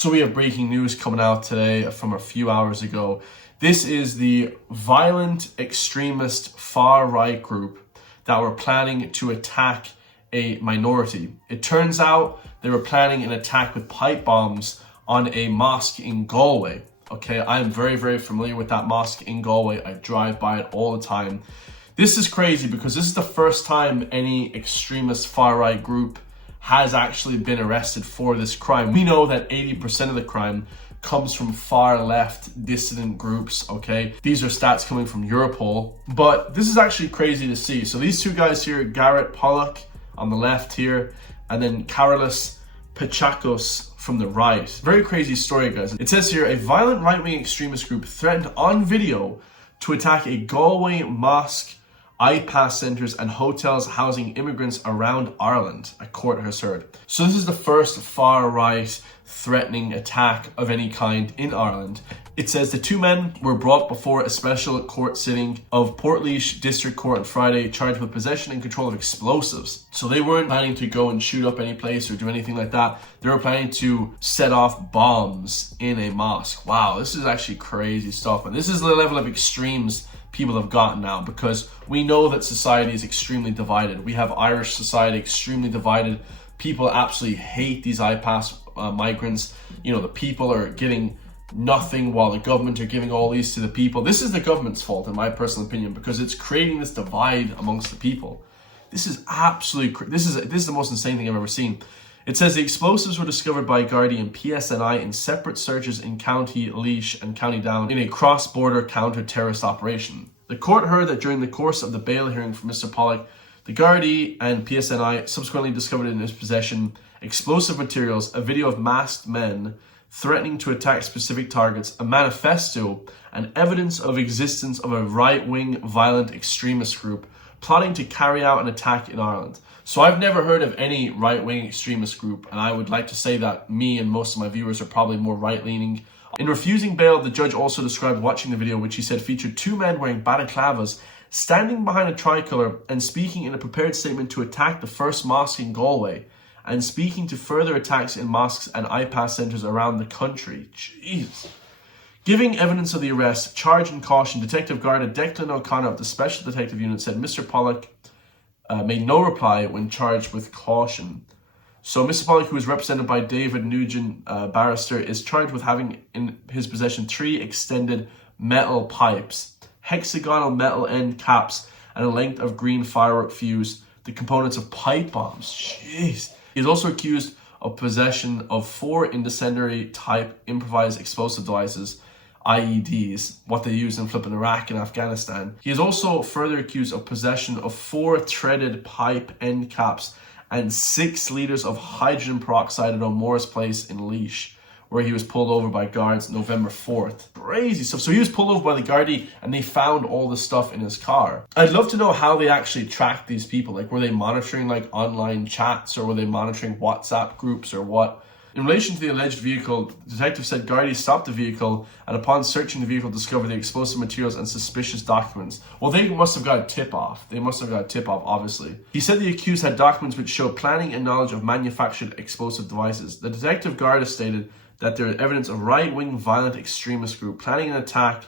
So we have breaking news coming out today from a few hours ago. This is the violent extremist far-right group that were planning to attack a minority. It turns out they were planning an attack with pipe bombs on a mosque in Galway. Okay, I am very, very familiar with that mosque in Galway. I drive by it all the time. This is crazy because this is the first time any extremist far-right group has actually been arrested for this crime. We know that 80% of the crime comes from far left dissident groups, okay? These are stats coming from Europol, but this is actually crazy to see. So these two guys here, Garrett Pollock on the left here, and then Carolus Pachakos from the right. Very crazy story, guys. It says here, a violent right-wing extremist group threatened on video to attack a Galway mosque, IPAS centres and hotels housing immigrants around Ireland, a court has heard. So this is the first far-right threatening attack of any kind in Ireland. It says the two men were brought before a special court sitting of Portlaoise District Court on Friday, charged with possession and control of explosives. So they weren't planning to go and shoot up any place or do anything like that. They were planning to set off bombs in a mosque. Wow, this is actually crazy stuff. And this is the level of extremes people have gotten now, because we know that society is extremely divided. We have Irish society extremely divided. People absolutely hate these IPAS migrants. You know, the people are getting nothing while the government are giving all these to the people. This is the government's fault, in my personal opinion, because it's creating this divide amongst the people. This is absolutely, this is the most insane thing I've ever seen. It says the explosives were discovered by Gardaí and PSNI in separate searches in County Laois and County Down in a cross-border counter-terrorist operation. The court heard that during the course of the bail hearing for Mr. Pollock, the Gardaí and PSNI subsequently discovered in his possession explosive materials, a video of masked men threatening to attack specific targets, a manifesto, and evidence of existence of a right-wing violent extremist group plotting to carry out an attack in Ireland. So I've never heard of any right-wing extremist group, and I would like to say that me and most of my viewers are probably more right-leaning. In refusing bail, the judge also described watching the video, which he said featured two men wearing balaclavas, standing behind a tricolour and speaking in a prepared statement to attack the first mosque in Galway, and speaking to further attacks in mosques and IPAS centres around the country. Jeez. Giving evidence of the arrest, charge and caution, Detective Garda Declan O'Connor of the Special Detective Unit said Mr. Pollock made no reply when charged with caution. So Mr. Pollock, who is represented by David Nugent, barrister, is charged with having in his possession 3 extended metal pipes, hexagonal metal end caps, and a length of green firework fuse, the components of pipe bombs. Jeez. He is also accused of possession of 4 incendiary type improvised explosive devices, IEDs, what they use in flipping Iraq and Afghanistan. He is also further accused of possession of 4 threaded pipe end caps and 6 litres of hydrogen peroxide at O'Moore's Place in Laois, where he was pulled over by guards November 4th. Crazy stuff. So he was pulled over by the Gardaí and they found all this stuff in his car. I'd love to know how they actually tracked these people. Like, were they monitoring like online chats, or were they monitoring WhatsApp groups, or what? In relation to the alleged vehicle, the detective said Gardaí stopped the vehicle and upon searching the vehicle discovered the explosive materials and suspicious documents. Well, they must have got a tip-off. Obviously. He said the accused had documents which show planning and knowledge of manufactured explosive devices. The detective Garda stated that there is evidence of right-wing violent extremist group planning an attack,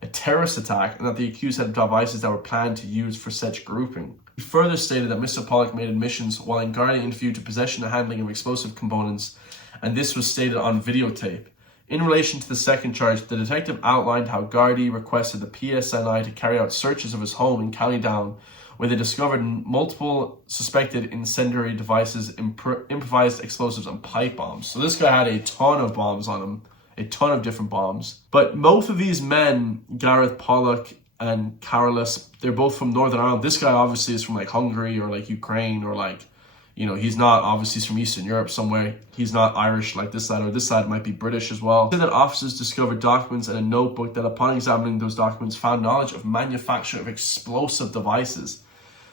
a terrorist attack, and that the accused had devices that were planned to use for such grouping. He further stated that Mr. Pollock made admissions while in Garda interview to possession and handling of explosive components, and this was stated on videotape. In relation to the second charge, the detective outlined how Gardaí requested the PSNI to carry out searches of his home in County Down, where they discovered multiple suspected incendiary devices, improvised explosives, and pipe bombs. So this guy had a ton of bombs on him, a ton of different bombs. But both of these men, Gareth Pollock and Carolus, they're both from Northern Ireland. This guy obviously is from like Hungary or like Ukraine, or like, you know, he's not, obviously he's from Eastern Europe somewhere. He's not Irish like this side, or this side might be British as well. Said that officers discovered documents and a notebook that upon examining those documents found knowledge of manufacture of explosive devices.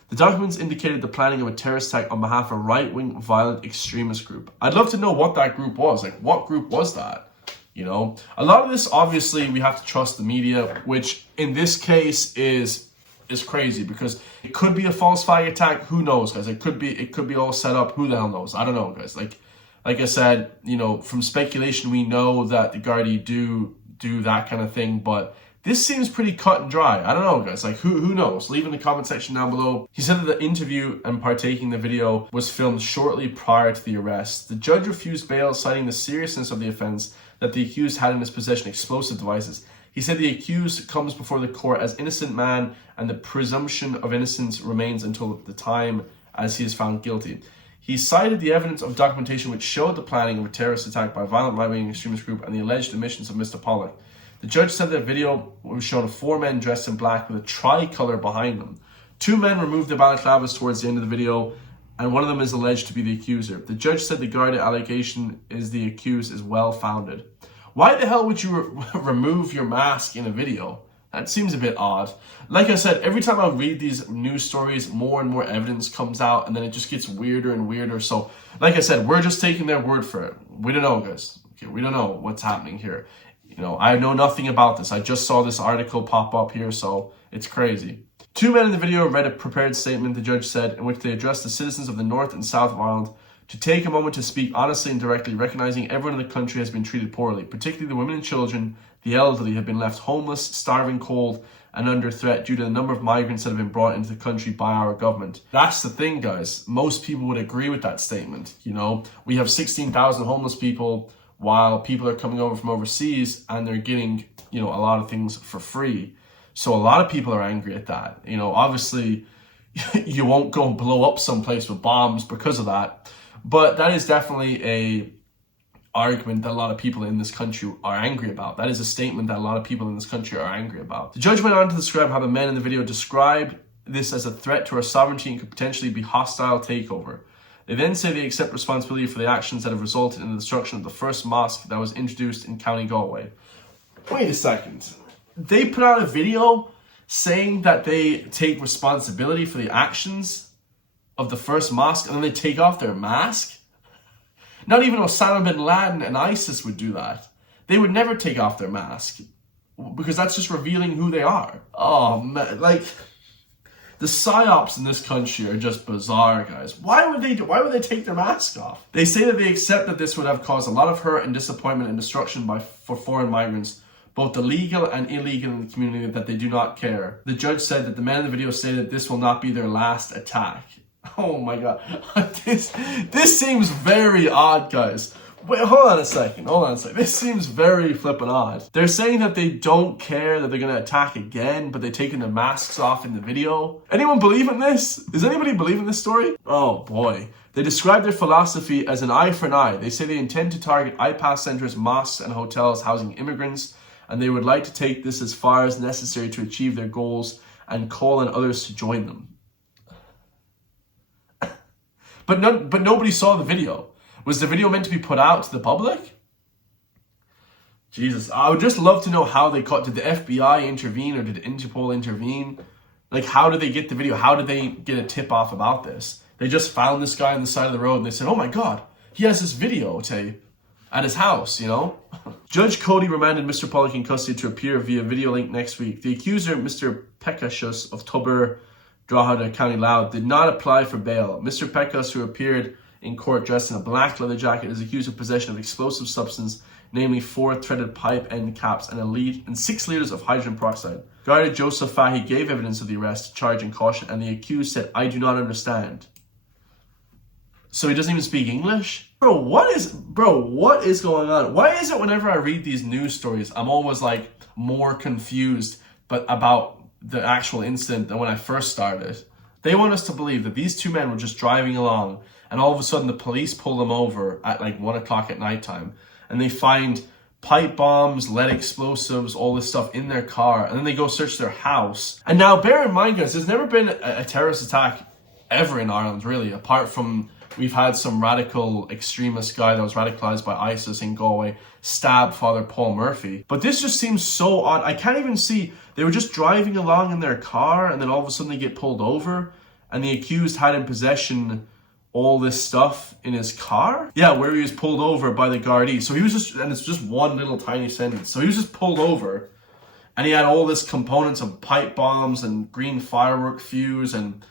The documents indicated the planning of a terrorist attack on behalf of a right-wing violent extremist group. I'd love to know what that group was. Like, what group was that? You know, a lot of this, obviously, we have to trust the media, which in this case is crazy, because it could be a false flag attack. Who knows, guys? It could be all set up. Who the hell knows? I don't know, guys. Like, Like I said, from speculation, we know that the Gardaí do that kind of thing, but this seems pretty cut and dry. I don't know, guys. Like, who knows? Leave in the comment section down below. He said that the interview and partaking in the video was filmed shortly prior to the arrest. The judge refused bail, citing the seriousness of the offense that the accused had in his possession explosive devices. He said the accused comes before the court as innocent man, and the presumption of innocence remains until the time as he is found guilty. He cited the evidence of documentation which showed the planning of a terrorist attack by a violent right-wing extremist group and the alleged admissions of Mr. Pollock. The judge said that video was shown of 4 men dressed in black with a tricolour behind them. 2 men removed their balaclavas towards the end of the video, and one of them is alleged to be the accuser. The judge said the Garda allegation is the accused is well-founded. Why the hell would you remove your mask in a video? That seems a bit odd. Like I said, every time I read these news stories, more and more evidence comes out, and then it just gets weirder and weirder. So, like I said, we're just taking their word for it. We don't know, guys. Okay, we don't know what's happening here. I know nothing about this. I just saw this article pop up here, so it's crazy. 2 men in the video read a prepared statement, the judge said, in which they addressed the citizens of the North and South of Ireland to take a moment to speak honestly and directly, recognizing everyone in the country has been treated poorly, particularly the women and children. The elderly have been left homeless, starving, cold, and under threat due to the number of migrants that have been brought into the country by our government. That's the thing, guys. Most people would agree with that statement. We have 16,000 homeless people while people are coming over from overseas and they're getting, a lot of things for free. So a lot of people are angry at that. Obviously, you won't go and blow up someplace with bombs because of that. But that is definitely a argument that a lot of people in this country are angry about. That is a statement that a lot of people in this country are angry about. The judge went on to describe how the men in the video described this as a threat to our sovereignty and could potentially be hostile takeover. They then say they accept responsibility for the actions that have resulted in the destruction of the first mosque that was introduced in County Galway. Wait a second. They put out a video saying that they take responsibility for the actions of the first mosque and then they take off their mask? Not even Osama bin Laden and ISIS would do that. They would never take off their mask because that's just revealing who they are. Oh man, the psyops in this country are just bizarre, guys. Why would they take their mask off? They say that they accept that this would have caused a lot of hurt and disappointment and destruction for foreign migrants, both the legal and illegal in the community, that they do not care. The judge said that the men in the video stated this will not be their last attack. Oh my god. This seems very odd, guys. Wait, hold on a second. This seems very flippin' odd. They're saying that they don't care that they're gonna attack again, but they're taking their masks off in the video. Anyone believe in this? Does anybody believe in this story? Oh boy. They describe their philosophy as an eye for an eye. They say they intend to target IPAS centers, mosques, and hotels housing immigrants, and they would like to take this as far as necessary to achieve their goals and call on others to join them. But nobody saw the video. Was the video meant to be put out to the public? Jesus, I would just love to know how they caught. Did the FBI intervene or did Interpol intervene? How did they get the video? How did they get a tip off about this? They just found this guy on the side of the road and they said, oh my God, he has this video tape at his house, Judge Cody remanded Mr. Pollock in custody to appear via video link next week. The accuser, Mr. Pekashus of Tubber, Drogheda, County Louth, did not apply for bail. Mr. Pekas, who appeared in court dressed in a black leather jacket, is accused of possession of explosive substance, namely 4 threaded pipe end caps and 6 liters of hydrogen peroxide. Garda Joseph Fahy gave evidence of the arrest, charge and caution, and the accused said, I do not understand. So he doesn't even speak English? Bro, what is going on? Why is it whenever I read these news stories, I'm always more confused about the actual incident than when I first started? They want us to believe that these 2 men were just driving along and all of a sudden the police pull them over at 1 o'clock at nighttime and they find pipe bombs, lead explosives, all this stuff in their car, and then they go search their house. And now bear in mind, guys, there's never been a terrorist attack ever in Ireland, really, apart from we've had some radical extremist guy that was radicalized by ISIS in Galway stab Father Paul Murphy. But this just seems so odd. I can't even see. They were just driving along in their car and then all of a sudden they get pulled over and the accused had in possession all this stuff in his car? Yeah, where he was pulled over by the Gardaí. So he was just, and it's just one little tiny sentence. So he was just pulled over and he had all this components of pipe bombs and green firework fuse and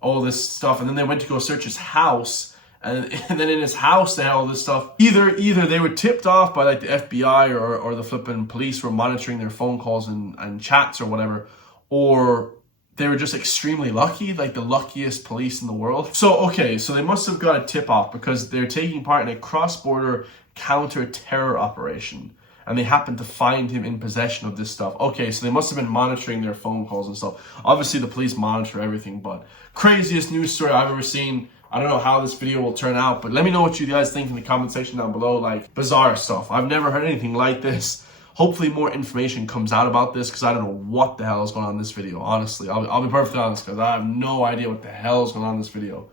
all this stuff. And then they went to go search his house And then in his house, they had all this stuff. Either they were tipped off by like the FBI or the flipping police were monitoring their phone calls and chats or whatever, or they were just extremely lucky, like the luckiest police in the world. So, okay, so they must have got a tip off because they're taking part in a cross-border counter-terror operation. And they happened to find him in possession of this stuff. Okay, so they must have been monitoring their phone calls and stuff. Obviously, the police monitor everything, but craziest news story I've ever seen. I don't know how this video will turn out, but let me know what you guys think in the comment section down below. Like, bizarre stuff. I've never heard anything like this. Hopefully more information comes out about this because I don't know what the hell is going on in this video, honestly. I'll be perfectly honest because I have no idea what the hell is going on in this video.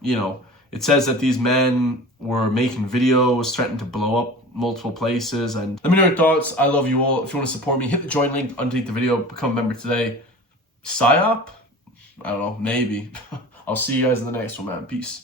You know, it says that these men were making videos, threatening to blow up multiple places. And let me know your thoughts. I love you all. If you want to support me, hit the join link underneath the video. Become a member today. PSYOP? I don't know. Maybe. I'll see you guys in the next one, man. Peace.